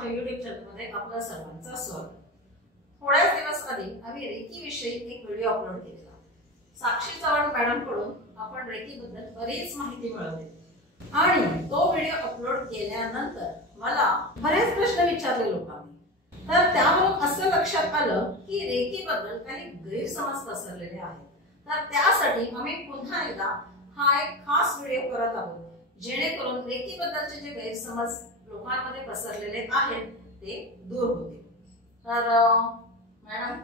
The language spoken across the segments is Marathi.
आमच्या YouTube चॅनलमध्ये आपल्या सर्वांचं स्वागत. थोड्याच दिवस आधी आम्ही रेकी विषयी एक व्हिडिओ अपलोड केला. साक्षी चव्हाण मॅडम कडून आपण रेकी बद्दल बरीच माहिती मिळवली आणि तो व्हिडिओ अपलोड केल्यानंतर मला बरेच प्रश्न विचारले लोकांनी. तर त्यावरून असं लक्षात आलं की रेकी बद्दल काही गैरसमज पसरलेले आहेत. तर त्यासाठी आम्ही पुन्हा एकदा हा एक खास व्हिडिओ करत आहोत जेणेकरून रेकी बद्दलचे जे गैरसमज लोकांमध्ये पसरलेले आहेत ते दूर होतील. तर मॅडम,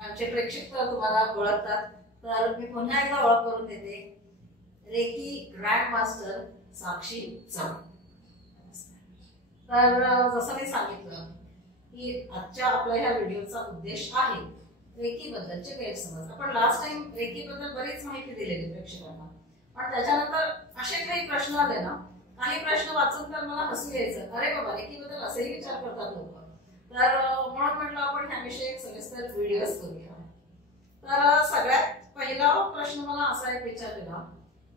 आमचे प्रेक्षक तर तुम्हाला ओळखतात, तर मी पुन्हा एकदा ओळख करून देते. रेकी ग्रँड मास्टर साक्षी चव्हाण. तर जसं मी सांगितलं की आजच्या आपल्या ह्या व्हिडिओचा उद्देश आहे रेकी बद्दलचे गैरसमज. आपण लास्ट टाइम रेकी बद्दल बरीच माहिती दिलेली प्रेक्षकांना, पण त्याच्यानंतर असे काही प्रश्न आले ना, काही प्रश्न वाचून तर मला हसू यायचं. अरे बाबा, रेकी बद्दल असेही विचार करतात लोक. तर म्हणून म्हटलं आपण ह्याविषयी एक सविस्तर व्हिडिओज करूया. तर सगळ्यात पहिला प्रश्न मला असा एक विचारलेला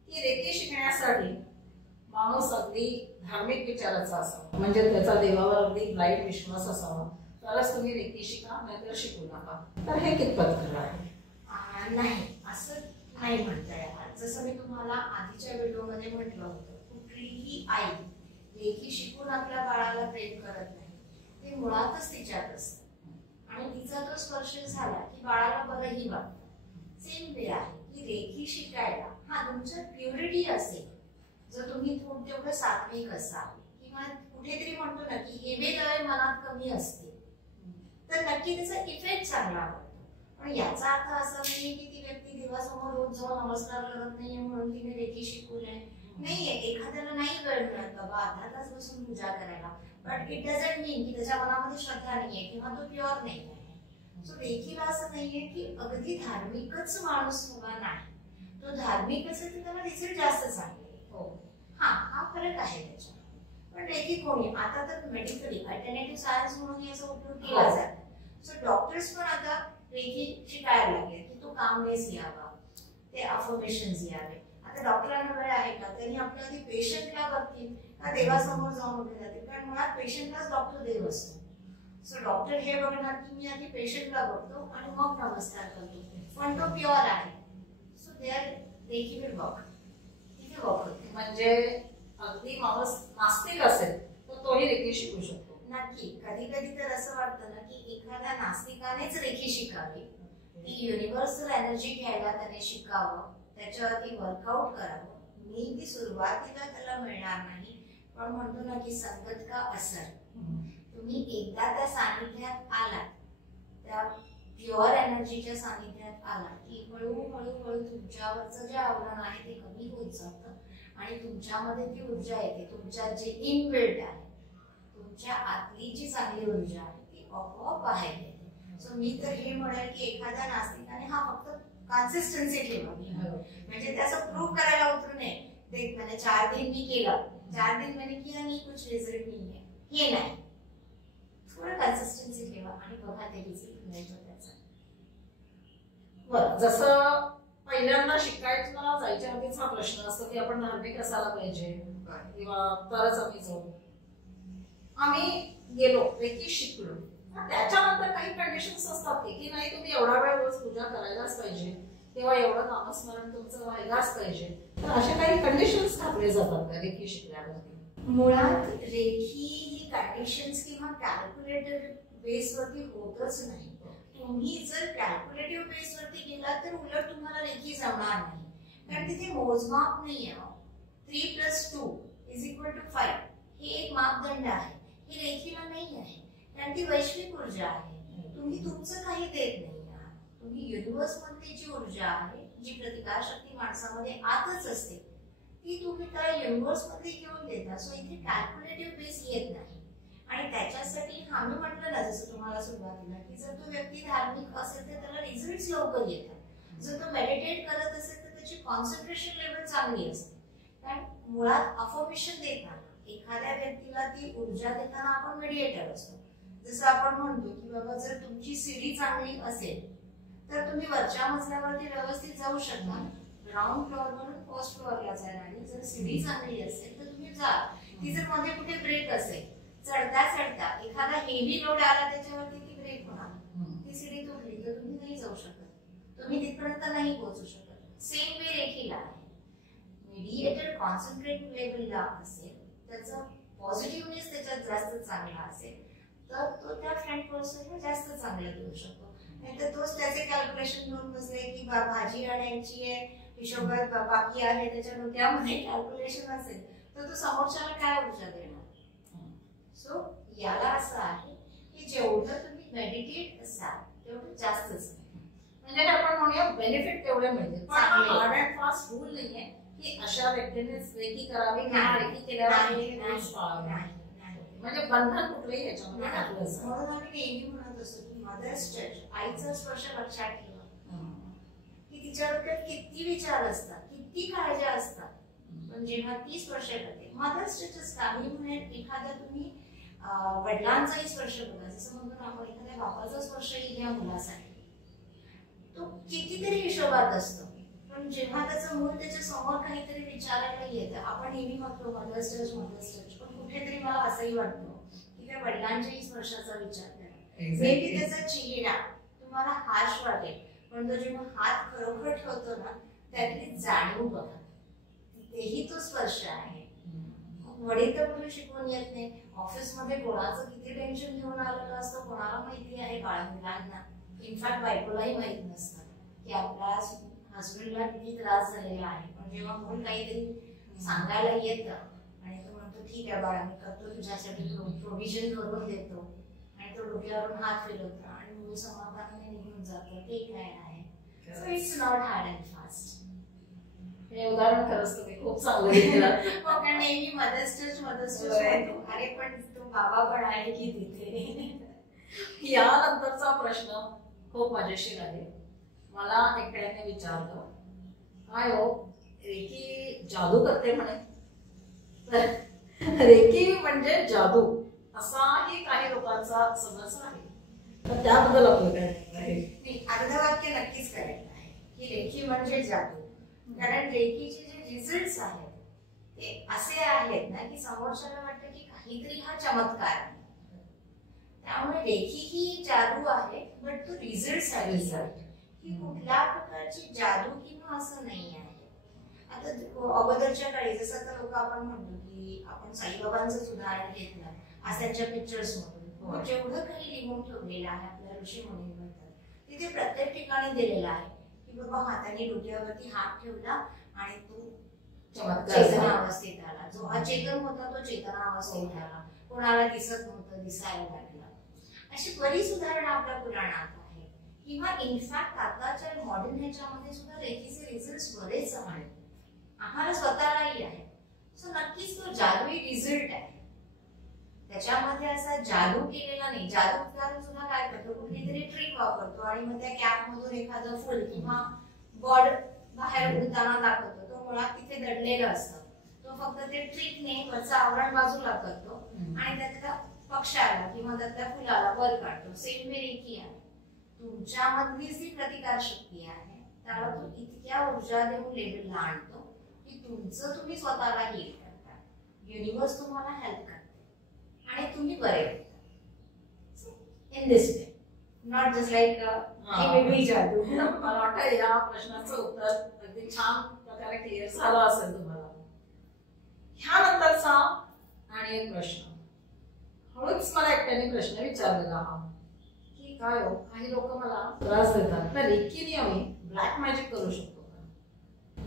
की रेकी शिकण्यासाठी माणूस अगदी धार्मिक विचाराचा असावा, म्हणजे त्याचा देवावर अगदी ब्लाइंड विश्वास असावा, तरच तुम्ही रेकी शिका, नाहीतर शिकू नका. तर हे कितपत खरं आहे? नाही, असं नाही म्हणता येणार. जसं मी तुम्हाला आधीच्या व्हिडिओमध्ये म्हटलं होतं, कुठलीही आई रेकी शिकून आपल्या बाळाला प्रेम करत नाही. ते मुळातच तिच्यात असतं आणि तिचा तो स्पर्श झाला की बाळाला बरंही वाटतं. सेम वे आहे की रेकी शिकायला तुमच्यात प्युरिटी असेल, जर तुम्ही तेवढं सात्विक असाल किंवा कुठेतरी म्हणतो ना की हेवे मनात कमी असते, तर नक्की त्याचा इफेक्ट चांगला पडतो. पण याचा अर्थ असा नाही की ती व्यक्ती देवासमोर रोज जाऊन नमस्कार करत नाहीये म्हणून तिने रेकी शिकू नये. नाहीये, एखाद्याला नाही वेळ मिळत बाबा अर्धा तास बसून पूजा करायला, बट इट डझंट मीन की त्याच्या मनामध्ये श्रद्धा नाहीये किंवा तो प्युअर नाही आहे. सो रेकीला असं नाहीये की अगदी धार्मिकच माणूस हवा नाही. तो धार्मिक असेल तर त्याला रिझल्ट जास्त चांगले. हो, हा फरक आहे त्याच्यात. पण रेकी कोणी आता तर मेडिकली अल्टरनेटिव्ह सायन्स म्हणून याचा उपयोग केला जातो. सो डॉक्टर्स पण आता रेकी शिकायला लागले की तो कामनेस यावा, ते अफर्मेशन्स यावे. आता डॉक्टरांना वेळ आहे का? त्यांनी आपल्या आधी पेशंटला बघतील का देवासमोर जाऊन उभे राहतील? कारण मुळात पेशंटलाच डॉक्टर देव असतो. सो डॉक्टर हे बघणार की मी आधी पेशंटला बघतो आणि मग नमस्कार करतो, पण तो प्युअर आहे. So there reiki will work. तिथे वर्क होते. म्हणजे अगदी माणूस नास्तिक असेल तर तोही रेकी शिकू शकतो. नक्की. कधी कधी तर असं वाटतं ना की एखाद्या नास्तिकानेच रेकी शिकावी, ती युनिव्हर्सल एनर्जी घ्यायला त्याने शिकावं, त्याच्यावरती वर्कआउट करावं. मी ती सुरुवातीला त्याला मिळणार नाही, पण म्हणतो ना की संगत का असर. तुम्ही एकदा त्या सानिध्यात आलात, त्या प्युअर एनर्जीच्या सानिध्यात आलात की हळूहळू तुमच्यावरचं जे आवरण आहे ते कमी होत जातं आणि तुमच्यामध्ये ती ऊर्जा येते. तुमच्यात जे इनबिल्ट आहे, तुमच्या आतली जी चांगली ऊर्जा आहे ती आपोआप बाहेर येते. सो मी तर हे म्हणेल की एखाद्या नास्तिकाने फक्त कन्सिस्टन्सी ठेवावी, म्हणजे ते असं प्रूव्ह करायला उतरू नये. ते म्हणजे 4 दिन मी केलं, 4 दिन मैंने किया नहीं, कुछ रिजल्ट नहीं है, हे नाही. थोडं कन्सिस्टन्सी ठेवा आणि बघा ते रिझल्ट मिळतो त्याचा. बरं, जसं पहिल्यांदा शिकायला जायच्या आधीच हा प्रश्न असतो की आपण धार्मिक असायला पाहिजे किंवा तरच आम्ही जाऊ. आम्ही गेलो, रेकी शिकलो, त्याच्यानंतर काही कंडिशन्स असतात की नाही तुम्ही एवढा वेळ रोज पूजा करायलाच पाहिजे किंवा एवढं नामस्मरण तुमचं व्हायलाच पाहिजे. तर अशा काही कंडिशन्स घातले जातात का रेकी शिकल्यावरती? मुळात रेकी ही कंडिशन्स किंवा कॅल्क्युलेटिव्ह बेसवरती होतच नाही. तुम्ही जर कॅल्क्युलेटिव्ह बेसवरती गेला तर उलट तुम्हाला रेकी जमणार नाही, कारण तिथे मोजमाप नाहीये. 3 + 2 = 5 हे एक मापदंड आहे, हे रेकीला नाही आहे, कारण ती वैश्विक ऊर्जा आहे. तुम्ही तुमचं काही देत नाही आहात, तुम्ही युनिव्हर्स मधली जी ऊर्जा आहे, जी प्रतिकारशक्ती माणसामध्ये आतच असते, ती तुम्ही त्या युनिव्हर्स मध्ये घेऊन देता. सो इथे कॅल्क्युलेटिव्ह बेस येत नाही. आणि त्याच्यासाठी आम्ही म्हटलं ना, जसं तुम्हाला सुरुवातीला, की जर तो व्यक्ती धार्मिक असेल तर त्याला रिझल्ट लवकर येतात. जर तो मेडिटेट करत असेल तर त्याची कॉन्सन्ट्रेशन लेवल चांगली असते. कारण मुळात अफर्मेशन देताना एखाद्या व्यक्तीला ती ऊर्जा देताना आपण मेडिएटर असतो. जसं आपण म्हणतो की बाबा जर तुमची सीडी चांगली असेल तर तुम्ही वरच्या मजल्यावरती व्यवस्थित जाऊ शकता, ग्राउंड फ्लोअर वरून फर्स्ट फ्लोअरला जायला. आणि जर सीडी चांगली असेल तर तुम्ही जा. ती जर मध्ये कुठे ब्रेक असेल, चढता चढता एखादा हेवी लोड आला त्याच्यावरती ती ब्रेक होणार, ती सीडी तुटली तर तुम्ही नाही जाऊ शकत, तुम्ही तिथपर्यंत नाही पोहोचू शकत. सेम वे रेखीला आहे. मीडिएटर कॉन्सन्ट्रेट लेवलला असेल, त्याचा पॉझिटिव्हनेस त्याच्यात जास्त चांगला असेल तर तो त्या फ्रंट पर्सनला जास्त चांगलं देऊ शकतो. नाहीतर तोच त्याचे कॅल्क्युलेशन घेऊन बसले की भाजी आणायची आहे, हिशोबात बाकी आहे, त्याच्या डोक्यामध्ये कॅल्क्युलेशन असेल तर तो समोरच्याला काय ऊर्जा देणार. सो याला असं आहे की जेवढं तुम्ही मेडिटेट असाल तेवढं जास्तच, म्हणजे आपण म्हणूया बेनिफिट तेवढे मिळते. पण हार्ड अँड फास्ट रूल नाहीये की अशा व्यक्तीनेच रेकी करावी किंवा रेकी केल्यावर म्हणजे बंधन कुठलंही याच्यामध्ये टाकलं असतं. म्हणून आम्ही नेहमी म्हणत असतो की मदर्स टच, आईचा स्पर्श लक्षात ठेवा की तिच्या डोक्यात किती विचार असतात, किती काळज्या असतात, पण जेव्हा ती स्पर्श करते मदर्स टचच काही म्हणेल. एखाद्या तुम्ही वडिलांचाही स्पर्श बघा, जसं म्हणतो ना आपण एखाद्या बापाचा स्पर्शही घ्या मुलासाठी, तो कितीतरी हिशोबात असतो, पण जेव्हा त्याचं मूल त्याच्या समोर काहीतरी विचारायला येतं, आपण नेहमी म्हणतो मदर्स टच मदर्स टच, पण कुठेतरी मला असंही वाटतं की त्या वडिलांच्याही स्पर्शाचा विचार करा. नेहमी त्याचा चेहरा तुम्हाला हार्श वाटेल, पण तो जेव्हा हात खरोखर ठेवतो ना त्यातली जाणीव बघा, तेही तो स्पर्श आहे. वडील तर कुठे शिकवून येत नाही. ऑफिसमध्ये कोणाचं किती टेन्शन घेऊन आलेलं असतं कोणाला माहिती आहे. मुलांना इनफॅक्ट बायकोलाही माहित नसतं की आपल्या हस्बंडला किती त्रास झालेला आहे, पण जेव्हा मूल काहीतरी सांगायला येतं आणि तो म्हणतो ठीक आहे बाळा मी करतो तुझ्यासाठी, प्रोव्हिजन करून देतो, आणि तो डोक्यावरून हात फिरवतो आणि मूल समाधानाने निघून जातं, ते काय आहे. So it's not hard and fast. हे उदाहरण खरंच तुम्ही खूप चांगलं दिलं. कारण नेहमी मदर्स टच म्हणतो, अरे पण तो बाबा पण आहे की तिथे. यानंतरचा प्रश्न खूप मजेशीर आहे. मला एकट्याने विचारलं काय हो रेकी जादू करते म्हणे, तर रेकी म्हणजे जादू असाही काही लोकांचा समज आहे, तर त्याबद्दल आपलं काय आहे? अर्धवाक्य नक्कीच करायचं आहे की रेकी म्हणजे जादू. कारण रेकीचे जे रिझल्ट्स आहेत ते असे आहेत ना की समोरच्याला वाटतं की काहीतरी हा चमत्कार आहे. त्यामुळे रेकी ही जादू आहे, बट तो रिझल्ट आहे. रिझल्ट ही कुठल्या प्रकारची जादू किंवा असं नाही आहे. आता अगोदरच्या काळी जसं आता लोक आपण म्हणतो की आपण साईबाबांचं उदाहरण घेतलं आज त्यांच्या पिक्चर्स मधून जेवढं काही लिहून ठेवलेलं आहे आपल्या ऋषी मुनींबद्दल, तिथे प्रत्येक ठिकाणी दिलेलं आहे की बाबा हाताने डोक्यावरती हात ठेवला आणि तो चेतनावस्थेत आला, जो अचेतन होता तो चेतनावस्थेत आला, कोणाला दिसत नव्हतं दिसायला लागला. अशी बरीच उदाहरणं आपल्या पुराणात आहेत. किंवा इनफॅक्ट आताच्या मॉडर्न ह्याच्यामध्ये सुद्धा रेकीचे रिझल्ट बरेच आहेत, आम्हाला स्वतःलाही आहे. सो नक्कीच तो जादुई रिझल्ट आहे, त्याच्यामध्ये असा जादू केलेला नाही. जादूगार सुद्धा काय करतो, कुठलीतरी ट्रिक वापरतो आणि मग त्या कॅप मधून एखादं फुल किंवा गॉड बाहेर उडताना दाखवतो. तो मुळात तिथे दडलेला असतो, तो फक्त ते ट्रिकने वरचं आवरण बाजूला करतो आणि त्यातल्या पक्षाला किंवा त्यातल्या फुलाला वर काढतो. सेम वे रेकी आहे. तुमच्यामधली जी प्रतिकार शक्ती आहे त्याला तो इतक्या ऊर्जा देऊन लेवलला आणतो की तुमचं तुम्ही स्वतःला हील करता, युनिवर्स तुम्हाला हेल्प करते आणि तुम्ही बरे होता. In this way, not just like वेगळी जादू. मला वाटतं या प्रश्नाचं उत्तर अगदी छान प्रकारे क्लिअर झालं असेल तुम्हाला. ह्यानंतरचा आणि एक प्रश्न, हळूच मला एकट्याने प्रश्न विचारलेला हा की काय हो काही लोक मला त्रास देतात, तर रेकीने आम्ही ब्लॅक मॅजिक करू शकतो का?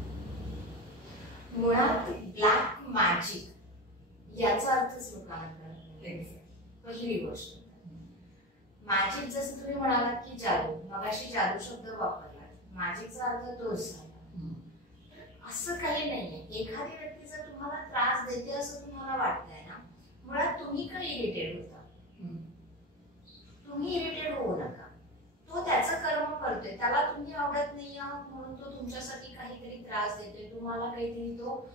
मुळात ब्लॅक मॅजिक याचा अर्थच लोकांना कळत नाही. पहिली गोष्ट मॅजिक, जसं तुम्ही म्हणालात की जादू, मगाशी जादू शब्द वापरला, मॅजिकचा अर्थ तोच झाला. असं काही नाहीये. एखादी व्यक्ती जर तुम्हाला त्रास देते असं तुम्हाला वाटतंय ना, मुळात तुम्ही का इरिटेट होता, तुम्ही इरिटेट होऊ नका. तो त्याचं कर्म करतोय, त्याला तुम्ही आवडत नाही म्हणून तो तुमच्यासाठी काहीतरी त्रास देतोय, तुम्हाला काहीतरी तो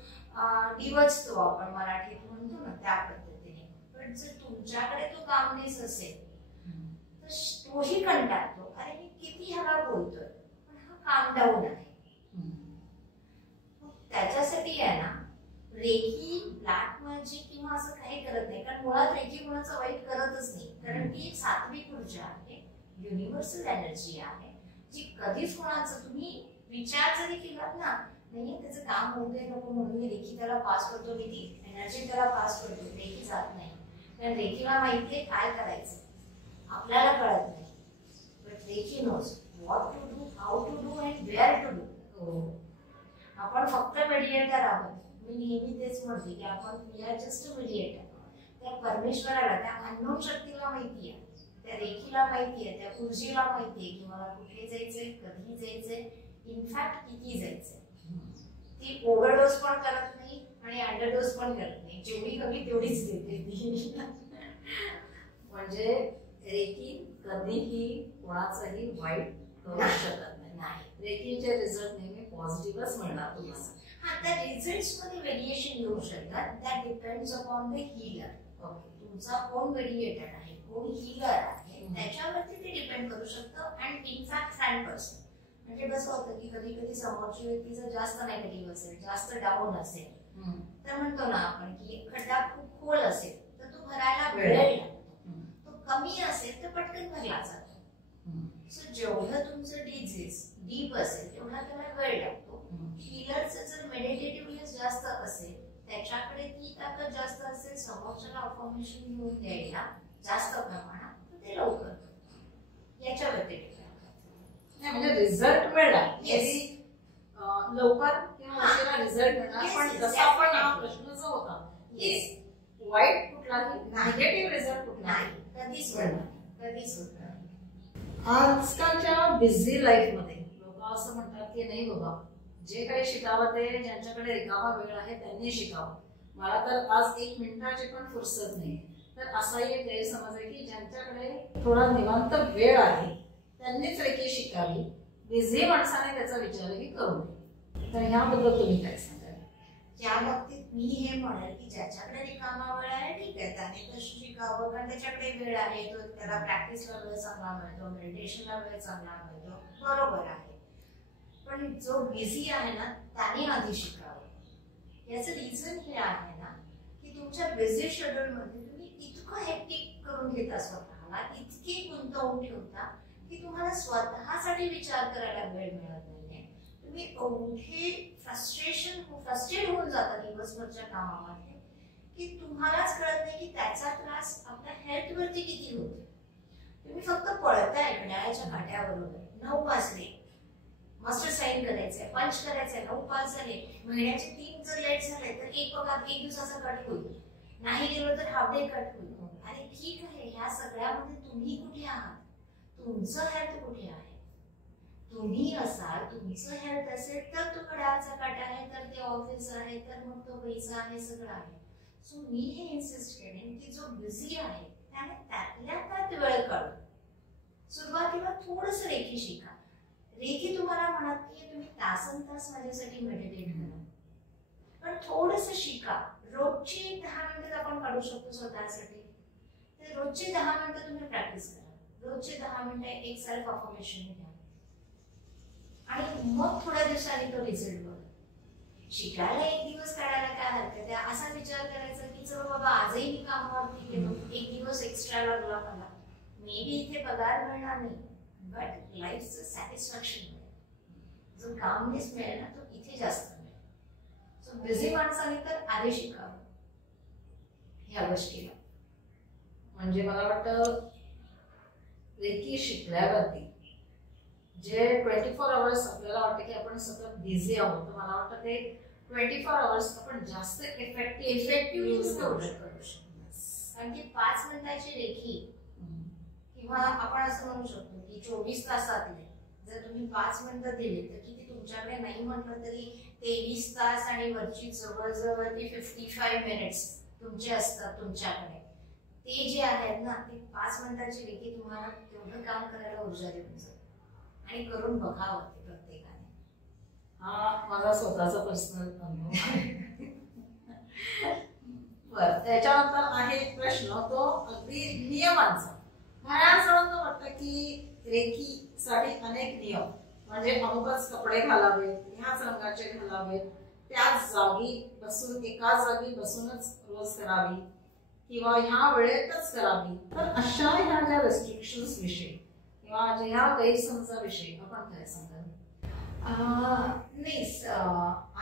डिवचतो आपण मराठीत म्हणतो ना त्या पद्धतीने. पण जर तुमच्याकडे तो कामनेस असेल तर तोही कंटाळतो, अरे मी किती ह्याला बोलतोय पण हा काम डाऊन आहे. त्याच्यासाठी आहे ना रेखी ब्लॅक मॅजिक किंवा असं काही करत नाही, कारण मुळात रेखी कुणाचं वाईट करतच नाही, कारण ती एक सात्विक ऊर्जा आहे, युनिव्हर्सल एनर्जी आहे, जी कधीच कोणाचं तुम्ही विचार जरी केलात ना, नाही त्याचं काम होऊ दे नको म्हणून मी रेखी त्याला पास करतो, मी ती एनर्जी त्याला पास करतो, रेखी जात नाही. कारण रेखीला माहितीये काय करायचं, आपल्याला कळत नाही, but reiki knows what to do, how to do and where to do. आपण फक्त मेडिएटर आहोत. मी नेहमी तेच म्हणते की आपण वी आर जस्ट मीडिएटर. त्या परमेश्वराला, त्या अननोन शक्तीला माहिती आहे, त्या रेखीला माहिती आहे, त्या ऊर्जेला माहिती आहे की मला कुठे जायचंय, कधी जायचंय, इनफॅक्ट किती जायचंय. ती ओव्हरडोस पण करत नाही आणि अंडरडोस पण करत नाही, जेवढी कमी तेवढीच देते ती. म्हणजे रेकी कधीही कोणाचंही वाईट करू शकत नाही. रेकीचे रिझल्ट नेहमी पॉझिटिव्हच मिळणार तुम्हाला. हा, त्या रिझल्ट्स मध्ये व्हेरिएशन येऊ शकतात. That depends upon the healer. तुमचा कोण व्हेरिएटर आहे, कोण हीलर आहे, त्याच्यावरती ते डिपेंड करू शकतं. अँड इनफॅक्ट 100% म्हणजे कसं होतं की कधी कधी समोरची व्यक्ती जर जास्त नेगेटिव्ह असेल, जास्त डाऊन असेल, तर म्हणतो ना आपण की खड्डा खूप खोल असेल तर तो भरायला वेळ लागतो, तो कमी असेल तर पटकन भरला जातो. सो जेवढं तुमचं डिझीज डीप असेल तेवढा त्याला वेळ लागतो. हीलरचं जर मेडिटेटिव्हनेस जास्त असेल, त्याच्याकडे ती ताकद जास्त असेल, समोरच्याला अफर्मेशन घेऊन द्यायला जास्त प्रमाणात, तर ते लवकर करतो. याच्यावरती म्हणजे रिझल्ट मिळणार, लवकर किंवा उशिरा रिझल्ट मिळणार. पण जसा आपण हा प्रश्न जो होता की वाईट कुठलाही, निगेटिव्ह रिझल्ट कुठलाही कधीच मिळणार, कधीच होत नाही. आजकालच्या बिझी लाईफ मध्ये लोक असं म्हणतात की नाही बाबा, जे काही शिकावं ते ज्यांच्याकडे रिकामा वेळ आहे त्यांनी शिकावं, मला तर आज 1 मिनिटाची पण फुरसत नाही. तर असाही एक गैरसमज आहे की ज्यांच्याकडे थोडा निवांत वेळ आहे त्यांनीच रेकी शिकावी, बिझी माणसाने त्याचा विचारही करू नये. तर ह्याबद्दल तुम्ही काय सांगाल? या बाबतीत मी हे म्हणेल की ज्याच्याकडे रिकामा वेळ आहे ठीक आहे, त्याने तर शिकावं, कारण त्याच्याकडे वेळ आहे, तो त्याला प्रॅक्टिसला वेळ चांगला मिळतो, मेडिटेशनला वेळ चांगला मिळतो, बरोबर आहे. पण जो बिझी आहे ना त्याने आधी शिकावं. याचं रिझन हे आहे ना की तुमच्या बिझी शेड्यूल मध्ये तुम्ही इतकं हेक्टिक करून घेता स्वतःला, इतके गुंतवून ठेवता की तुम्हाला स्वतःसाठी विचार करायला वेळ मिळत नाहीये. तुम्ही एवढे फ्रस्ट्रेट होऊन जाता दिवसभरच्या कामामध्ये की तुम्हालाच कळत नाही की त्याचा त्रास आपल्या हेल्थ वरती किती होतो. तुम्ही फक्त पळताय घड्याळाच्या काट्याबरोबर. 9 वाजले, मास्टर साईन करायचंय, पंच करायचंय, 9 पास झाले, महिन्याचे 3 जर लेट झाले तर एक पगार 1 दिवसाचा कट होईल, नाही गेलो तर हाफ डे कट होईल. अरे ठीक आहे, ह्या सगळ्यामध्ये तुम्ही कुठे आहात, तुमचं हेल्थ कुठे आहे? तुम्ही असाल, तुमचं हेल्थ असेल तर तो घड्याळाचा काटा आहे, तर ते ऑफिस आहे, तर मग तो पैसा आहे, सगळं आहे. सो मी हे इन्सिस्ट करेन की जो बिझी आहे त्याने त्यातल्या त्यात वेळ काढून सुरुवातीला थोडंसं रेखी शिका. रेखी तुम्हाला म्हणत की तुम्ही तासनतास माझ्यासाठी मेडिटेट करा, पण थोडंसं शिका. रोजची 10 मिनिटं आपण काढू शकतो स्वतःसाठी, तर रोजची 10 मिनिटं तुम्ही प्रॅक्टिस करा. रोजचे 10 मिनिटं एक सेल्फ अफर्मेशन घ्या आणि मग थोड्या दिवसांनी तो रिझल्ट बघा. शिकायला 1 दिवस काढायला काय हरकत आहे? असा विचार करायचा की चलो बाबा आजही मी कामावरती गेलो, 1 दिवस एक्स्ट्रा लागला मला, मे बी इथे पगार मिळणार नाही बट लाईफचं सॅटिस्फॅक्शन मिळेल. जो कामनेस मिळेल ना तो इथे जास्त मिळेल. सो बिझी माणसाने तर आधी शिकावं ह्या गोष्टीला. म्हणजे मला वाटतं रेकी शिकल्यावरती जे 24 आवर्स आपल्याला वाटतं की आपण सतत बिझी आहोत, तर मला वाटतं ते 24 आवर्स आपण जास्त इफेक्टिव्ह यूज करू शकतो. कारण की 5 मिनिटाची रेखी किंवा आपण असं म्हणू शकतो की 24 तासातले जर तुम्ही 5 मिनिटं दिली तर किती तुमच्याकडे नाही म्हटलं तरी 23 तास आणि वरची जवळजवळ 55 मिनिट्स तुमचे असतात तुमच्याकडे. ते जे आहेत ना ते 5 मिनिटाची रेखी तुम्हाला तेवढं काम करायला ऊर्जा देऊन जाते आणि करून बघावं ते प्रत्येकाने. हा माझा स्वतःचा पर्सनल अनुभव आहे. बरं, त्याच्यानंतर आहे एक प्रश्न, तो अगदी नियमांचा. बऱ्याच जणांना वाटतं की रेखीसाठी अनेक नियम, म्हणजे अमुकच कपडे घालावेत, ह्याच रंगाचे घालावेत, त्याच जागी बसून एका जागी बसूनच रोज करावी किंवा ह्या वेळेतच करावी, तर अशा ह्या ज्या रेस्ट्रिक्शन्स विषयी किंवा ह्या गैरसमजाविषयी आपण काय सांगाल? नाही,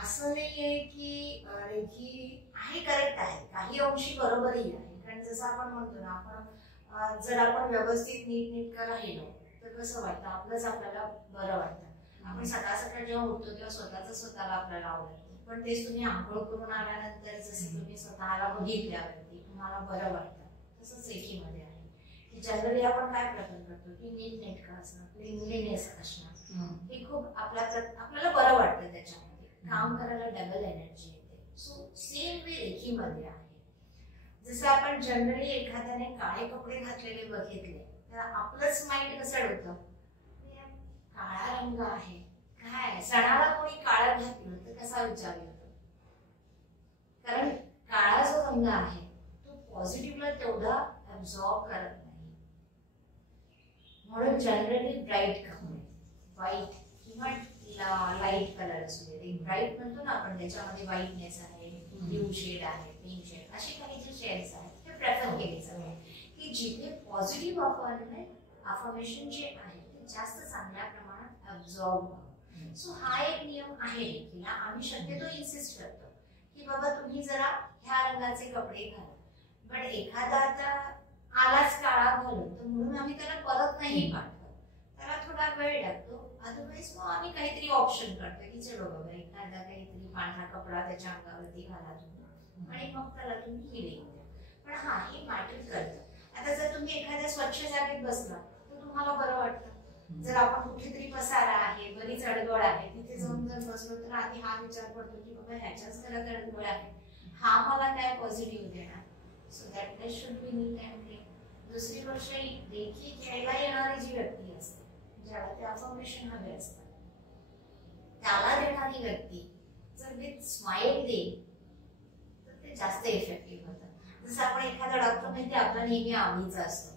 असं नाहीये की रेखी आहे, करेक्ट आहे, काही अंशी बरोबरही आहे. कारण जसं आपण म्हणतो ना, आपण जर आपण व्यवस्थित नीटनेटकं राहिलो तर कसं वाटतं, आपलंच आपल्याला बरं वाटतं. आपण सकाळ सकाळ जेव्हा उठतो तेव्हा स्वतःला आपल्याला आवडतं. पण तेच तुम्ही आंघोळ करून आल्यानंतर जसं तुम्ही स्वतःला बघितल्यावरती तुम्हाला बरं वाटतं. तसंच रेखीमध्ये आहे की जनरली आपण काय प्रेफर करतो की नीटनेटकं असणं, क्लिनलीनेस असणं, हे खूप आपल्याला बरं वाटतं. त्याच्यामध्ये काम करायला डबल एनर्जी येते. सो सेम वे रेखीमध्ये आहे. जसं आपण जनरली एखाद्याने काळे कपडे घातलेले बघितले तर आपलंच माइंड कसं होतं, काळा रंग आहे काय, सणाला कोणी काळं घातलं तर कसा विचार येतो. कारण काळा जो रंग आहे तो पॉझिटिव्हला तेवढा ऍब्झॉर्ब करत नाही. म्हणून जनरली ब्राईट कपडे, व्हाईट किंवा लाईट कलर असू दे, एक ब्राईट म्हणतो ना आपण, त्याच्यामध्ये व्हाईटनेस आहे, ब्ल्यू शेड आहे, पिंक शेड, असे काही जे शेड्स आहेत ते प्रेफर केले जातात की जिथे पॉझिटिव्ह अफर्मेशन जे आहे ते जास्त चांगल्या प्रमाणात ऍब्झॉर्ब व्हावं. सो हा एक नियम आहे रेखीला. आम्ही शक्यतो इन्सिस्ट करतो की बाबा तुम्ही जरा ह्या रंगाचे कपडे घाला. बट एखादा आता आलाच काळा घालून तर म्हणून आम्ही त्याला परत नाही पाठवत, त्याला थोडा वेळ लागतो. अदरवाईज मग आम्ही काहीतरी ऑप्शन करतो की चलो बाबा एखादा काहीतरी पांढरा कपडा त्याच्या अंगावरती घाला तुम्ही आणि मग त्याला तुम्ही हिलिंग द्या. पण हा हे मॅटर करतं. आता जर तुम्ही एखाद्या स्वच्छ जागेत बसला तर तुम्हाला बरं वाटतं. जर आपण कुठेतरी पसारा आहे, बरीच अडगळ आहे, तिथे जाऊन जर बसलो तर आधी हा विचार पडतो की बाबा ह्याच्याच घरात अडगळ आहे, हा मला काय पॉझिटिव्ह देणार. So that place should be neat and clean. दुसरी गोष्ट, रेखी घ्यायला येणारी जी व्यक्ती असते, ज्याला ते अफर्मेशन हवे असतात, त्याला देणारी व्यक्ती जर विथ स्माइल देईल तर ते जास्त इफेक्टिव्ह होतं. जसं आपण एखादा डॉक्टर माहिती आपला नेहमी आवडीचा असतो,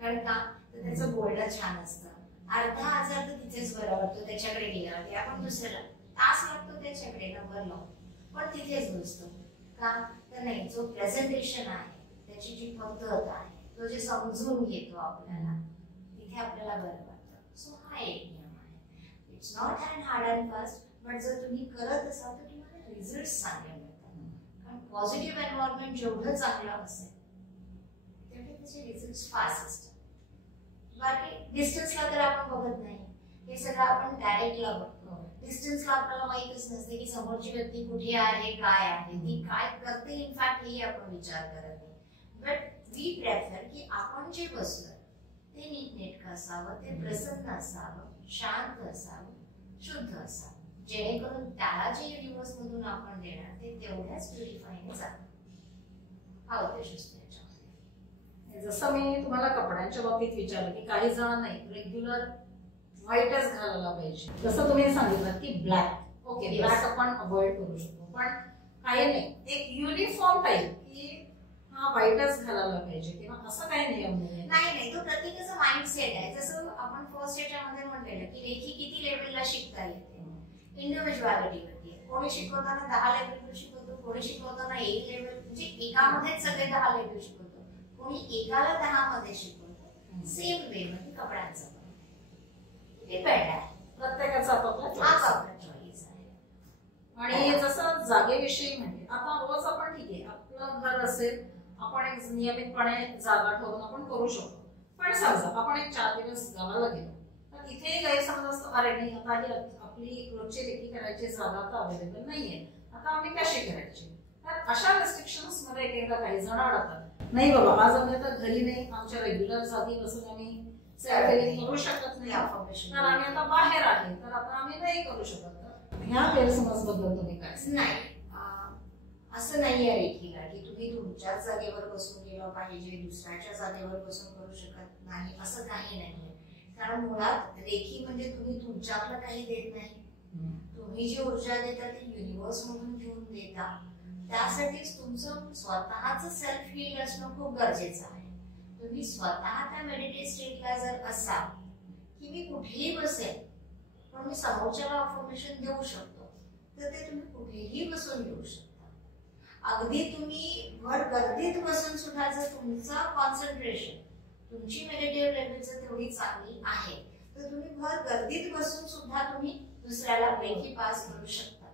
कारण का तर त्याचं बोलणं छान असतं. अर्धा आजार तर तिथेच बरा वाटतो त्याच्याकडे गेल्यावरती. आपण दुसऱ्याला तास लागतो त्याच्याकडे नंबर लावून, पण तिथेच बसतो का तर नाही, जो प्रेझेंटेशन आहे, त्याची जी पद्धत आहे, तो जे समजून घेतो आपल्याला, तिथे आपल्याला बरं वाटतं. सो हा एक नियम आहे. It's not hard and fast, but जर तुम्ही करत असाल तर तुम्हाला रिझल्ट चांगले मिळतात. कारण पॉझिटिव्ह एन्व्हायरमेंट जेवढं चांगलं असेल तेवढे त्याचे रिझल्ट फास्ट असतात. बाकी डिस्टन्सला तर आपण बघत नाही, हे सगळं आपण डायरेक्टला बघतो. डिस्टन्सला आपल्याला माहितच नसते की समोरची व्यक्ती कुठे आहे, काय आहे, ती काय करते, इनफॅक्ट हे आपण विचार करत नाही. बट वी प्रेफर की आपण जे बसलोय ते नीटनेटकं असावं, ते प्रसन्न असावं, शांत असावं, शुद्ध असावं, जेणेकरून त्याला जे युनिव्हर्स मधून आपण देणार ते तेवढ्याच प्युरिफाईने जातं. हा उद्देश असतो याच्यामध्ये. जसं मी तुम्हाला कपड्यांच्या बाबतीत विचारलं की काही जण नाही रेग्युलर व्हाईटच घालायला पाहिजे, जसं तुम्ही सांगितलं की ब्लॅक, ओके ब्लॅक आपण अवॉइड करू शकतो, पण काही नाही एक युनिफॉर्म टाईप की हा व्हाईटच घालायला पाहिजे किंवा असं काही नियम नाही. नाही, तो प्रत्येकाचा माइंडसेट आहे. जसं आपण फर्स्ट याच्यामध्ये म्हटलेलं की रेखी किती लेवलला शिकता येते, इंडिव्हिज्युअलिटीवरती. कोणी शिकवताना 10 लेवलवर शिकवतो, कोणी शिकवताना 1 लेवल, म्हणजे एकामध्येच सगळे 10 लेवल शिकवतो, कोणी एकाला 10 मध्ये शिकवतो. सेम वे मध्ये कपड्यांचं डिपेंड आहे, प्रत्येकाचा आपापला चॉईस आहे. आणि जसं जागेविषयी म्हणजे आता रोज आपण ठीक आहे आपलं घर असेल, आपण एक नियमितपणे जागा ठरवून आपण करू शकतो. पण समजा आपण एक 4 दिवस गावाला गेलो तर इथे गैरसमज असतो, अरे नाही आता ही आपली रोजची रेखी करायची जागा तर अवेलेबल नाहीये, आता आम्ही कशी करायची. तर अशा रेस्ट्रिक्शन्स मध्ये एकदा काही जण अडकतात, नाही बाबा आज आम्ही तर घरी नाही, आमच्या रेग्युलर जागी बसून आम्ही करू शकत नाही, तर आम्ही आता बाहेर आहे तर आता आम्ही नाही करू शकत. ह्या गैरसमज बद्दल तुम्ही काय? नाही, असं नाही आहे रेखीला की तुम्ही तुमच्याच जागेवर बसून गेलं पाहिजे, दुसऱ्याच्या जागेवर बसून करू शकत नाही, असं काही नाहीये. कारण मुळात रेखी म्हणजे तुम्ही तुमच्यातलं काही देत नाही, तुम्ही जी ऊर्जा देता ती युनिव्हर्स मधून घेऊन देता. त्यासाठीच तुमचं स्वतःचं सेल्फ हील असणं खूप गरजेचं आहे. तुम्ही स्वतः त्या मेडिटेट स्टेटला जर असाल की मी कुठेही बसेल पण मी समोरच्याला अफर्मेशन देऊ शकतो, तर ते तुम्ही कुठेही बसून देऊ शकता. अगदी तुम्ही भर गर्दीत बसून सुद्धा जर तुमचं कॉन्सन्ट्रेशन, तुमची मेडिटेटिव्ह लेवल जर तेवढी चांगली आहे तर तुम्ही भर गर्दीत बसून सुद्धा तुम्ही दुसऱ्याला पैकी पास करू शकता.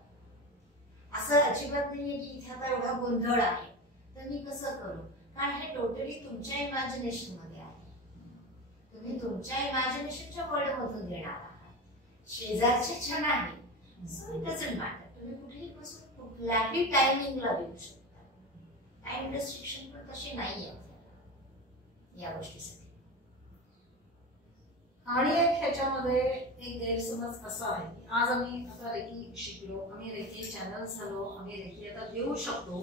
असं अजिबात नाहीये की इथे आता एवढा गोंधळ आहे तर मी कसं करू, कारण हे टोटली तुमच्या इमॅजिनेशन मध्ये आहे. तुम्ही तुमच्या इमॅजिनेशनच्या वर्ल्ड मधून देणार आहात, शेजारचे छान आहे. सो इट डझंट मॅटर, तुम्ही कुठेही बसून कुठल्याही टायमिंगला देऊ शकता. टाइम रेस्ट्रिक्शन पण तशी नाही आहे या गोष्टीसाठी. आणि एक ह्याच्यामध्ये एक गैरसमज असा आहे की आज आम्ही आता रेकी शिकलो, आम्ही रेकी चॅनल झालो, आम्ही रेकी आता देऊ शकतो,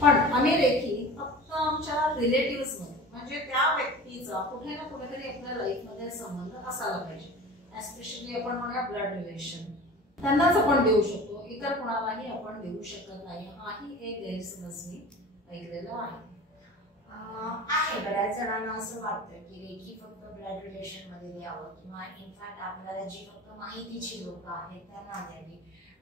पण आम्ही रेकी फक्त आमच्या रिलेटिव्ह मध्ये, म्हणजे त्या व्यक्तीचा कुठे ना कुठेतरी आपल्या लाईफ मध्ये संबंध असायला पाहिजे. एस्पेशली आपण म्हणूया ब्लड रिलेशन, त्यांनाच आपण देऊ शकतो, इतर कोणालाही आपण देऊ शकत नाही. हाही एक गैरसमज मी ऐकलेला आहे. बऱ्याच जणांना असं वाटतं की रेकी फक्त ब्लड रिलेशन मध्ये द्यावं किंवा इनफॅक्ट आपल्याला जी फक्त माहितीची लोक आहेत त्यांना द्यावी.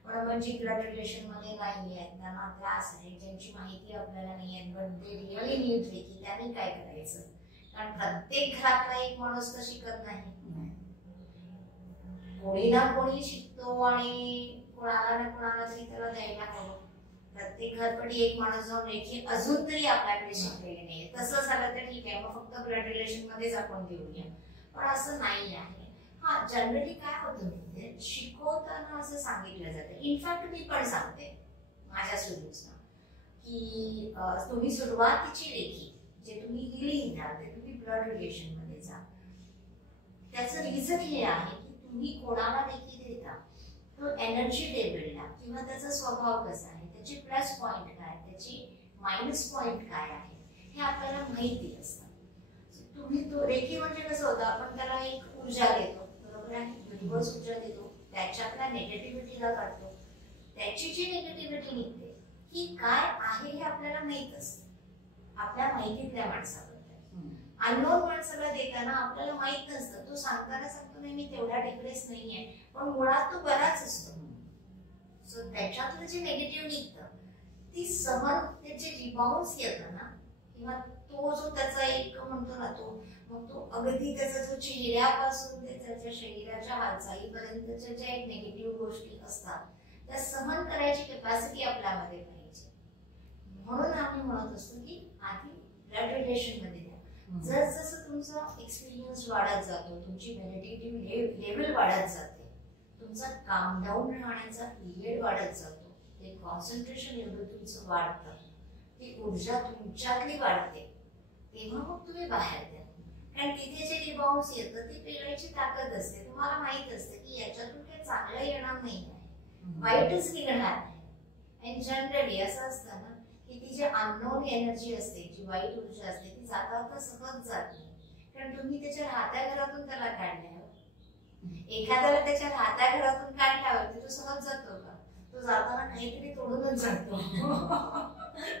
पण जी ब्लड रिलेशन मध्ये नाही आहेत त्यांना त्रास आहे, ज्यांची माहिती आपल्याला नाही आहे पण ते रिअली नीड रेकी, त्यांनी काय करायचं? कारण प्रत्येक घरातला एक माणूस तर शिकत नाही, कोणी ना कोणी शिकतो आणि कोणाला ना कोणाला तरी त्याला द्यायला हवं. प्रत्येक घरपटी एक माणूस जाऊन रेखी अजून तरी आपल्याकडे शिकलेले नाही. तसं झालं तर ठीक आहे, मग फक्त ब्लड रिलेशन मध्येच आपण देऊया, पण असं नाही आहे. हा, जनरली काय होतं म्हणजे शिकवताना असं सांगितलं जातं, इनफॅक्ट मी पण सांगते माझ्या स्टुडंट्सना की तुम्ही सुरुवातीची रेखी जे तुम्ही हिलिंग द्याल ते तुम्ही ब्लड रिलेशन मध्ये जा. त्याचं रिझन हे आहे की तुम्ही कोणाला रेखी देता तो एनर्जी लेवलला किंवा त्याचा स्वभाव कसा आहे, त्याची प्लस पॉइंट काय, त्याची मायनस पॉइंट काय आहे हे आपल्याला माहिती असतं. तुम्ही तो रेखी म्हणजे कसं होतं, आपण त्याला एक ऊर्जा देतो, बरोबर आहे, युनिव्हर्स ऊर्जा देतो, त्याच्यातल्या निगेटिव्हिटीला काढतो, त्याची जी निगेटिव्हिटी निघते ही काय आहे हे आपल्याला माहित असतं. आपल्या माहितीतल्या माणसाबद्दल अननोन माणसाला देताना आपल्याला माहित नसतं, तो सांगताना सांगतो नाही मी तेवढ्या डिग्रेस नाहीये, पण मुळात तो बराच असतो. सो त्याच्यातलं जे निगेटिव्ह निघतं ती सहन, त्याचे रिबाउंड्स येतं ना, किंवा तो जो त्याचा एक म्हणतो ना तो, मग तो अगदी त्याचा जो चेहऱ्यापासून ते त्याच्या शरीराच्या हालचालीपर्यंतच्या ज्या एक निगेटिव्ह गोष्टी असतात त्या सहन करायची कॅपॅसिटी आपल्यामध्ये पाहिजे. म्हणून आम्ही म्हणत असतो की आधी ब्लड रिलेशन मध्ये द्या. जसं तुमचा एक्सपिरियन्स वाढत जातो, तुमची मेडिटेटिव्ह लेवल वाढत जाते, तुमचा काम डाऊन राहण्याचा पिरियड वाढत जातो, ते कॉन्सन्ट्रेशन लेवल तुमचं वाढतं, ती ऊर्जा तुमच्यातली वाढते, तेव्हा मग तुम्ही बाहेर द्या. कारण तिथे जे रिबाउंड्स येतं ते पेलायची ताकद असते. तुम्हाला माहित असतं की याच्यातून काही चांगलं येणार नाही आहे, वाईटच निघणार आहे. आणि जनरली असं असतं ना की ती जी अननोन एनर्जी असते, जी वाईट ऊर्जा असते, ती जाता जाता सहज जात नाही. कारण तुम्ही त्याच्या राहत्या घरातून त्याला काढल्यावर, एखाद्याला त्याच्या राहत्या घरातून काढल्यावर तो सहज जातो का? तो जाताना काहीतरी तोडूनच जातो.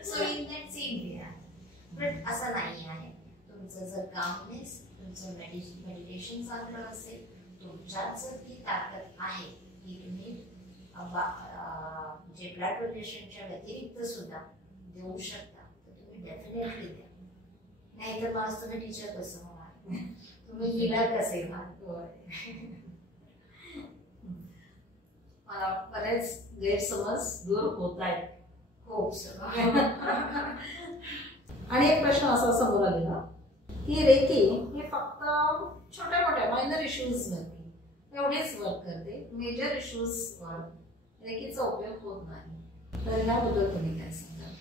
So in that same way आहे. बट असं नाही आहे. तुमचं जर कामनेस, तुमचं मेडिटेशन चांगलं असेल, तुमच्यात जर ती ताकद आहे की तुम्ही जे ब्लड रिलेशनच्या व्यतिरिक्त सुद्धा देऊ शकता, तर तुम्ही डेफिनेटली द्या. नाहीतर माणूस तुम्ही टीचर कसं होणार, तुम्ही हिलर कसे व्हाल. मला बरेच गैरसमज दूर होत आहेत, खूप सगळं. आणि एक प्रश्न असा समोर आलेला की रेकी हे फक्त छोट्या मोठ्या मायनर इश्यूज वरती एवढेच वर्क करते, मेजर इश्यूज वर रेकीचा उपयोग होत नाही, तर ह्याबद्दल तुम्ही काय सांगाल?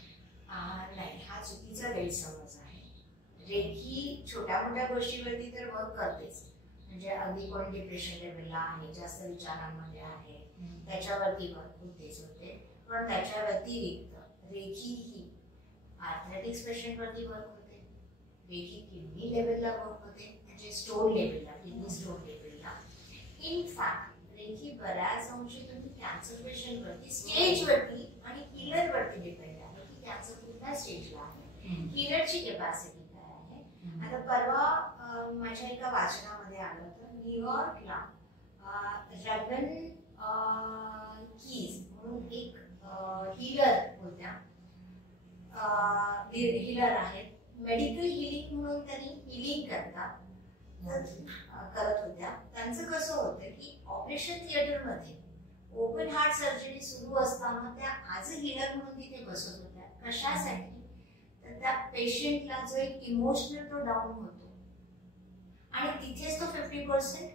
नाही, हा चुकीचा गैरसमज आहे. रेकी छोट्या मोठ्या गोष्टीवरती तर वर्क करतेच, म्हणजे अगदी कोणी डिप्रेशन लेवलला आहे, जास्त विचारांमध्ये आहे, त्याच्यावरती वर्क होतेच होते. पण त्याच्या व्यतिरिक्त रेकी ही आर्थरायटिक्स पेशंटवरती वर्क होते, रेकी किडनी लेवलला वर्क होते, म्हणजे स्टोन लेवलला, किडनी स्टोन लेवलला. इनफॅक्ट रेकी बऱ्याच अंशी तुम्ही कॅन्सर पेशंटवरती स्टेजवरती आणि किलरवरती डिपेंड आहे की कॅन्सर कुठल्या स्टेजला आहे, किलरची कॅपॅसिटी काय आहे. आता परवा माझ्या एका वाचनामध्ये आलं तर न्यूयॉर्कला रॅबन कीज म्हणून एक हीलर होत्या, हिलर आहेत. मेडिकल हिलिंग म्हणून त्यांनी हिलिंग करत होत्या. त्यांचं कसं होतं की ऑपरेशन थिएटरमध्ये ओपन हार्ट सर्जरी सुरू असताना त्या ॲज अ हिलर म्हणून तिथे बसत होत्या. कशासाठी? तर त्या पेशंटला जो एक इमोशनल तो डाऊन होतो आणि तिथेच तो 50%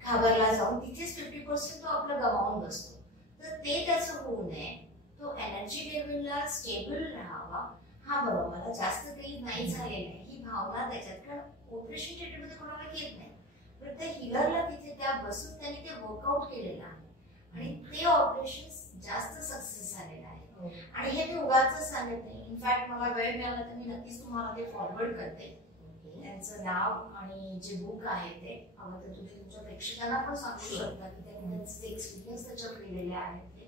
घाबरला जाऊन तिथेच 50% तो आपलं गमावून बसतो. तर ते त्याचं होऊ नये, तो एनर्जी लेवलला स्टेबल राहावा. हा बाबा मला जास्त काही नाही झालेलं आहे ही भावना त्याच्यात, कारण ऑपरेशन थिएटरमध्ये कोणाला येत नाही, पण त्या हिलरला तिथे त्या बसून त्यांनी ते वर्कआउट केलेलं आहे आणि ते ऑपरेशन जास्त सक्सेस झालेलं आहे. आणि हे मी उगाच सांगत नाही. इनफॅक्ट मला वेळ मिळाला तर मी नक्कीच तुम्हाला ते फॉरवर्ड करते, त्यांचं नाव आणि जे बुक आहे ते. हवं तर तुम्ही तुमच्या प्रेक्षकांना पण सांगू शकता की त्यांनी त्यांचे एक्सपिरियन्स त्याच्यावर केलेले आहेत ते,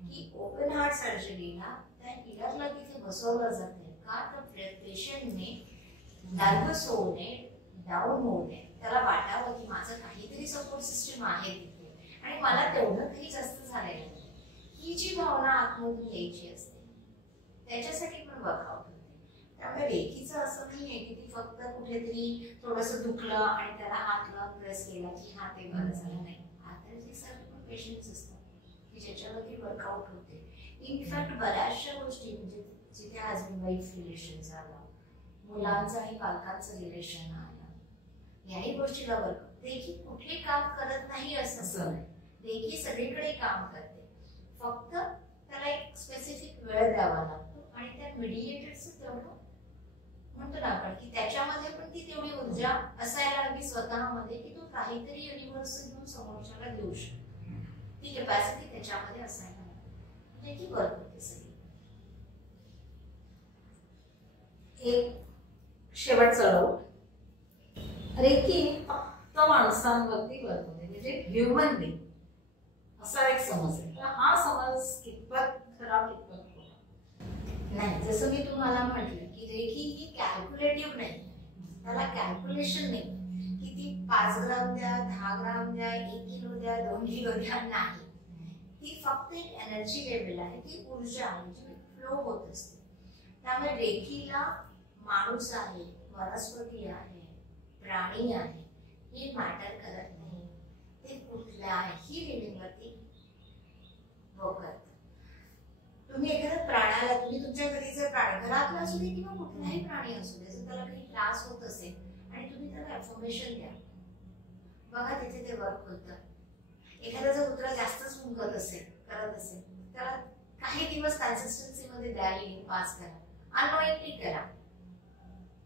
की ओपन हार्ट सर्जरीला त्या हिलरला तिथे बसवलं जाते का तर पेशंटने नर्वस होऊ नये, डाऊन होऊ नये, त्याला वाटावं की माझं काहीतरी सपोर्ट सिस्टम आहे तिथे आणि मला तेवढं काही जास्त झालेलं नाही. ही जी भावना आतमधून यायची असते त्याच्यासाठी पण वर्कआउट होते. त्यामुळे रेखीचं असं नाहीये की ती फक्त कुठेतरी थोडंसं दुखलं आणि त्याला हात लावून प्रेस केला की हा ते बरं झालं नाही. हाताचे सारखे पण पेशंट्स असतात की ज्याच्यावरती वर्कआउट होते. इनफॅक्ट बऱ्याचशा गोष्टी म्हणजे जिथे हजबंड वाईफ रिलेशन झालं, मुलांचं आणि पालकांचं रिलेशन आलं, याही गोष्टीला वर्कआउट. रेखी कुठे काम करत नाही असं नाही, रेखी सगळीकडे काम करते. फक्त त्याला एक स्पेसिफिक वेळ द्यावा लागतो आणि त्या मीडिएटरचं तेवढं म्हणतो ना आपण की त्याच्यामध्ये पण ती तेवढी ऊर्जा असायला हवी स्वतःमध्ये की तो काहीतरी युनिव्हर्स घेऊन समोरच्याला देऊ शकतो. ती कॅपॅसिटी त्याच्यामध्ये असायला हवी, म्हणजे ती वर्क होते सगळी. एक शेवटचा डाऊट, रेकी फक्त माणसांवरती वर्क होते म्हणजे ह्युमन बिंग असा एक समज आहे. हा समज कितपत खरा कितपत खोटा? नाही, जसं मी तुम्हाला म्हटलं की रेखी ही कॅल्क्युलेटिव्ह नाही, त्याला कॅल्क्युलेशन नाही की ती 5 ग्राम द्या, 10 ग्राम द्या, 1 किलो द्या, 2 किलो द्या, नाही. ती फक्त एक एनर्जी लेवल आहे, ती ऊर्जा आहे जी फ्लो होत असते. त्यामुळे रेखीला माणूस आहे, वनस्पती आहे, प्राणी आहे हे मॅटर करत नाही. ते कुठल्याही लिव्हिंगवरती वर्क करतात. तुम्ही एखाद्या प्राण्याला, तुम्ही तुमच्या घरी जर प्राणी घरातला असू दे किंवा कुठलाही प्राणी असू दे, जर त्याला काही त्रास होत असेल आणि तुम्ही त्याला इन्फॉर्मेशन द्या, बघा तिथे ते वर्क होतं. एखादा जर कुत्रा जास्तच करत असेल त्याला काही दिवस कन्सिस्टन्सी मध्ये द्या, लिव्हिंग पास करा, अनोइंगली करा,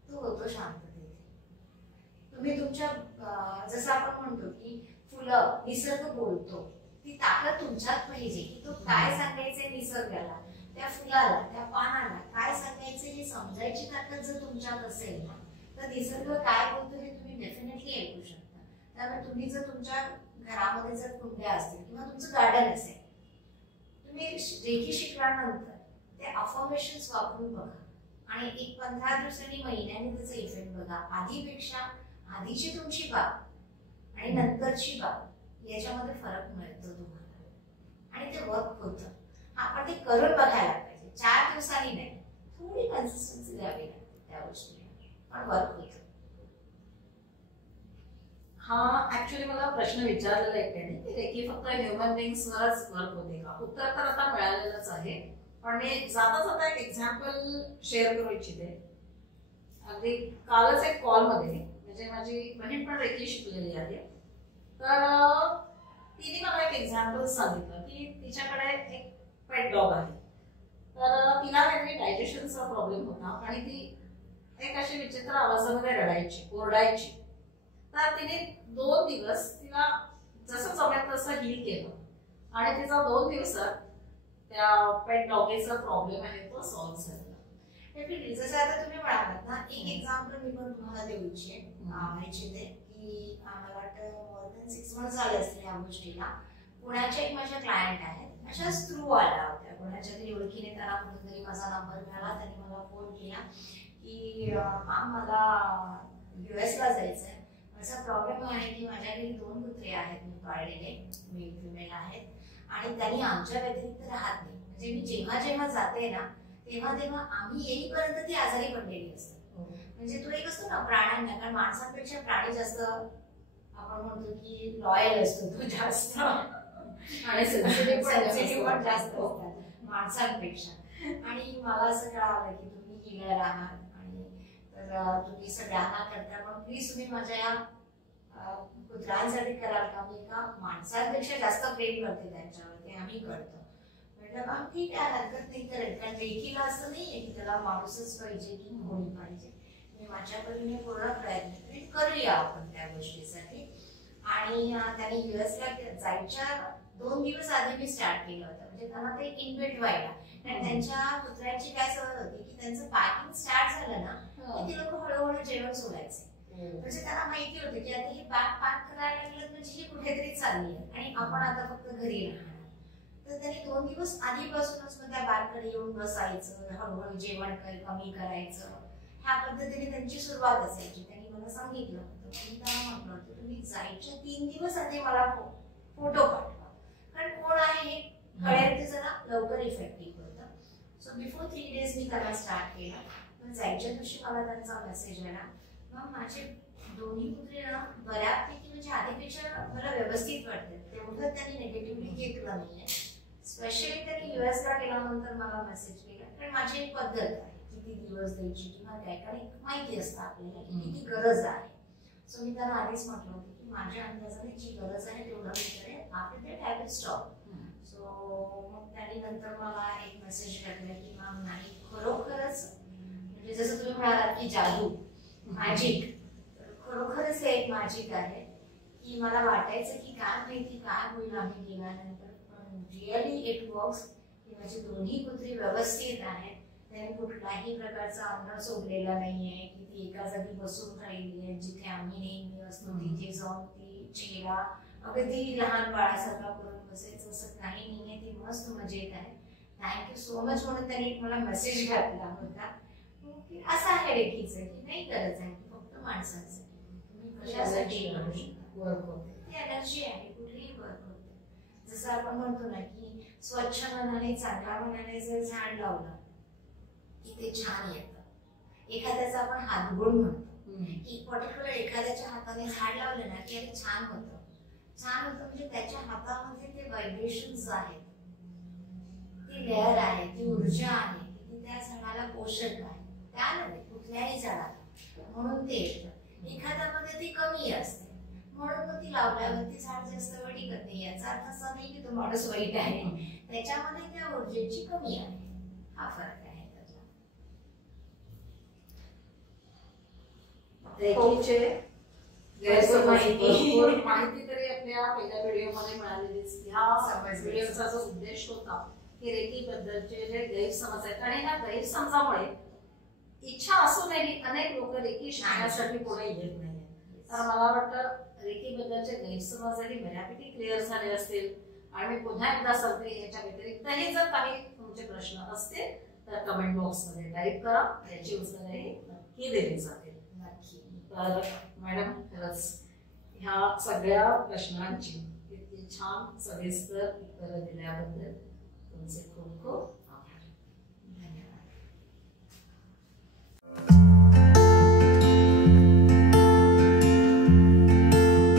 तो होतो शांततेत. तुम्ही तुमच्या जसं आपण म्हणतो की फुलं, निसर्ग बोलतो, ती ताकद तुमच्यात पाहिजे की तो काय सांगायचंय निसर्गाला, त्या फुलाला, त्या पानाला काय सांगायचं हे समजायची ताकद जर तुमच्यात असेल ना, तर निसर्ग काय बोलतो हे तुम्ही डेफिनेटली ऐकू शकता. त्यामुळे तुम्ही जर तुमच्या घरामध्ये जर कुंड्या असतील किंवा तुमचं गार्डन असेल, तुम्ही रेखी शिकल्यानंतर ते अफर्मेशन्स वापरून बघा आणि एक 15 दिवसांनी, महिन्याने त्याचा इफेक्ट बघा. आधीची तुमची बाग आणि नंतरची बाग याच्यामध्ये फरक मिळतो तुम्हाला आणि ते वर्क होतं. आपण ते करून बघायला पाहिजे. 4 दिवसांनी नाही, थोडी कन्सिस्टन्सी द्यावी लागते त्या गोष्टीला, पण वर्क होतं. हा ऍक्च्युअली मला प्रश्न विचारलेला आहे त्याने की रेकी फक्त ह्युमन बिंग्सवरच वर्क होते का? उत्तर तर आता मिळालेलंच आहे, पण मी जाता जाता एक एक्झाम्पल शेअर करू इच्छिते. अगदी कालच एक कॉलमध्ये, म्हणजे माझी बहीण पण रेकी शिकलेली आहे, तर तिने मला एक एक्झाम्पल सांगितलं की तिच्याकडे एक पेट डॉग आहे. तर तिला काहीतरी डायजेशनचा प्रॉब्लेम होता आणि ती एक अशी विचित्र आवाजामध्ये रडायची, ओरडायची. तर तिने 2 दिवस तिला जसं जमेल तसं हील केलं आणि तिचा 2 दिवसात त्या पेट डॉगीचा प्रॉब्लेम आहे तो सॉल्व्ह झाला. जसं आता तुम्ही म्हणालात ना, एक एक्झाम्पल मी पण तुम्हाला देऊ इच्छिते की मला वाटतं मोर दॅन 6 मंथ्स झाले असतील या गोष्टीला. पुण्याच्या एक माझ्या क्लायंट आहेत, अशाच थ्रू आल्या होत्या, कोणाच्या तरी ओळखीने त्यांना कुठून तरी माझा नंबर मिळाला, त्यांनी मला फोन केला की मॅम मला US ला जायचं आहे, असा प्रॉब्लेम आहे की माझ्या घरी 2 कुत्रे आहेत मी पाळलेले, मेल फिमेल आहेत आणि त्यांनी आमच्या व्यतिरिक्त राहत नाही. म्हणजे मी जेव्हा जेव्हा जाते ना तेव्हा तेव्हा आम्ही येईपर्यंत ती आजारी पडलेली असतात. म्हणजे तो एक असतो ना प्राण्यांना, कारण माणसांपेक्षा प्राणी जास्त आपण म्हणतो की लॉयल असतो तो जास्त आणि सेन्सिटिव्ह पण जास्त असतात माणसांपेक्षा. आणि मला असं कळालं की तुम्ही हिलर आहात आणि तर तुम्ही सगळ्यांना करता, पण प्लीज तुम्ही माझ्या या कुत्र्यांसाठी कराल का? मी एका माणसांपेक्षा जास्त प्रेम करते त्यांच्यावरती, आम्ही करतो. म्हटलं मग ठीक आहे, हरकत नाही करेल, कारण लेखीला असं नाहीये की त्याला माणूसच पाहिजे की कोणी पाहिजे. मी माझ्या परीने पूर्ण प्रयत्न करेन, करूया आपण त्या गोष्टीसाठी. आणि त्यांनी युएसला जायच्या 2 दिवस आधी मी स्टार्ट केलं होतं, म्हणजे त्यांना ते इन्व्हेट व्हायला. आणि त्यांच्या कुत्र्याची काय सवय होती की त्यांचं पॅकिंग स्टार्ट झालं ना की ते लोक हळूहळू जेवण सोडायचे. म्हणजे त्यांना माहिती होतं की आता ही बॅग पॅक करायला लागलं म्हणजे ही कुठेतरी चालली आहे आणि आपण आता फक्त घरी राहणार. तर त्यांनी 2 दिवस आधीपासूनच मग त्या बॅगकडे येऊन बसायचं, हळूहळू जेवण कमी करायचं, ह्या पद्धतीने त्यांची सुरुवात असायची. त्यांनी मला सांगितलं होतं, मी त्यांना म्हटलं होतं तुम्ही जायच्या 3 दिवस आधी मला फोटो पाठवा, कारण कोण आहे हे कळेल, ते जरा लवकर इफेक्टिव्ह होतं. सो बिफोर 3 डेज मी त्याला स्टार्ट केलं. पण जायच्या दिवशी मला त्यांचा मेसेज आला, मग माझे दोन्ही कुत्रे ना बऱ्यापैकी म्हणजे आधीपेक्षा मला व्यवस्थित वाटतात. तेवढं त्यांनी निगेटिव्हली घेतलं नाहीये. स्पेशली त्यांनी युएसला गेल्यानंतर मला मेसेज केला, कारण माझी एक पद्धत आहे किती दिवस द्यायची किंवा काय, कारण माहिती असतं आपल्याला किती गरज आहे. सो मी त्यांना आधीच म्हटलं होतं की माझ्या अंदाजाने जी गरज आहे तेवढं मी करेन, after that I will stop. So मग त्यांनी नंतर मला एक मेसेज टाकला की मॅम नाही, खरोखरच म्हणजे जसं तुम्ही म्हणालात की जादू मॅजिक, तर खरोखरच हे एक मॅजिक आहे की मला वाटायचं की काय माहिती काय होईल आम्ही गेल्यानंतर, पण रिअली इट वर्क्स. की माझी दोन्ही कुत्री व्यवस्थित आहेत, त्यांनी कुठलाही प्रकारचा अन्न सोडलेला नाहीये की ती एका जागी बसून राहिली आहे. जिथे आम्ही नेहमी असतो तिथे जाऊन ती चेहरा अगदी लहान बाळासारखा करून बसायचं असं काही नाहीये, ती मस्त मजेत आहे. थँक्यू सो मच म्हणून त्यांनी मला मेसेज घातला होता की असं आहे रेखीचं की नाही गरज आहे फक्त माणसांसाठी, तुम्ही कशासाठी वर्क होते, ती एनर्जी आहे कुठेही वर्क होते. जसं आपण म्हणतो ना की स्वच्छ मनाने चांगल्या मनाने जर झाड लावलं की ते छान येतं. एखाद्याचा आपण हातगुण म्हणतो की पर्टिक्युलर एखाद्याच्या हाताने झाड लावलं ना की अरे छान होतं, छान होतं म्हणजे त्याच्या हातामध्ये ते व्हायब्रेशन्स आहेत, ती लेअर आहे, ती ऊर्जा आहे, ती त्या झाडाला पोषक आहे, त्यामध्ये कुठल्याही झाडाला, म्हणून ते येतं. एखाद्यामध्ये ती कमी असते म्हणून मग ती लावल्यावरती झाड जास्त वेळ टिकत नाही. याचा अर्थ असा नाही की तो माणूस वाईट आहे, त्याच्यामध्ये त्या ऊर्जेची कमी आहे, हा फरक आहे त्याचा. रेखीचे माहिती तरी आपल्या पहिल्या व्हिडिओ मध्ये मिळालेलीच. ह्या व्हिडिओचा जो उद्देश होता की रेखी बद्दलचे जे गैरसमज आहेत आणि ह्या गैरसमजामुळे इच्छा असूनही अनेक लोक रेखी शिकण्यासाठी पुढे येत नाही. तर मला वाटतं रेखी बद्दलचे गैरसमजही बऱ्यापैकी क्लिअर झाले असतील. आणि मी पुन्हा एकदा सांगते, याच्या व्यतिरिक्तही जर काही तुमचे प्रश्न असतील तर कमेंट बॉक्स मध्ये टाईप करा, त्याची उत्तरेही नक्की दिली जातील. नक्की. तर मॅडम खरंच ह्या सगळ्या प्रश्नांची इतकी छान सविस्तर उत्तरं दिल्याबद्दल तुमचे खूप खूप